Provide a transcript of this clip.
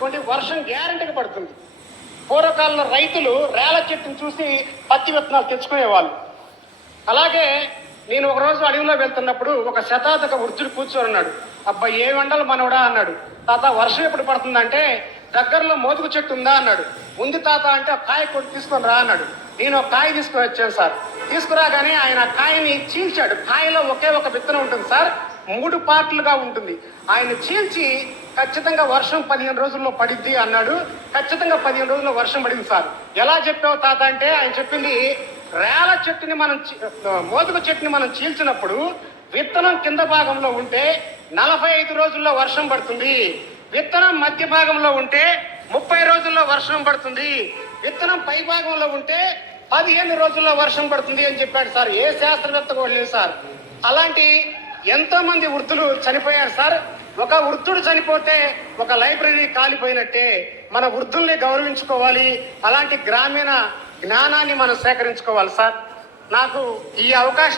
గుర్తుపెట్టుకోండి, వర్షం గ్యారెంటీగా పడుతుంది. పూర్వకాలంలో రైతులు రేల చెట్టును చూసి పత్తి విత్తనాలు తెచ్చుకునేవాళ్ళు. అలాగే నేను ఒకరోజు అడవిలో వెళ్తున్నప్పుడు ఒక శతాధిక వృద్ధుడు కూర్చొని ఉన్నాడు. అబ్బాయి ఏ వండలు మనవడా అన్నాడు. తాత వర్షం ఎప్పుడు పడుతుందంటే దగ్గరలో మోదుగు చెట్టు ఉందా అన్నాడు. ఉంది తాత అంటే ఆ కాయ కొట్టి తీసుకొని రా అన్నాడు. నేను ఒక కాయ తీసుకొని వచ్చాను సార్. తీసుకురాగానే ఆయన కాయని చీల్చాడు. కాయలో ఒకే ఒక విత్తనం ఉంటుంది సార్, 3 పార్ట్లుగా ఉంటుంది. ఆయన చీల్చి ఖచ్చితంగా వర్షం 15 రోజుల్లో పడిద్ది అన్నాడు. ఖచ్చితంగా 15 రోజుల్లో వర్షం పడింది సార్. ఎలా చెప్పావు తాత అంటే ఆయన చెప్పింది, రేల చెట్టుని మోదుగు చెట్టుని మనం చీల్చినప్పుడు విత్తనం కింద భాగంలో ఉంటే 45 రోజుల్లో వర్షం పడుతుంది. విత్తనం మధ్య భాగంలో ఉంటే 30 రోజుల్లో వర్షం పడుతుంది. విత్తనం పై భాగంలో ఉంటే 15 రోజుల్లో వర్షం పడుతుంది అని చెప్పాడు సార్. ఏ శాస్త్రవేత్త కూడా లేదు సార్. అలాంటి ఎంతో మంది వృద్ధులు చనిపోయారు సార్. ఒక వృద్ధుడు చనిపోతే ఒక లైబ్రరీ కాలిపోయినట్టే. మన వృద్ధుల్ని గౌరవించుకోవాలి. అలాంటి గ్రామీణ జ్ఞానాన్ని మనం సేకరించుకోవాలి సార్. నాకు ఈ అవకాశం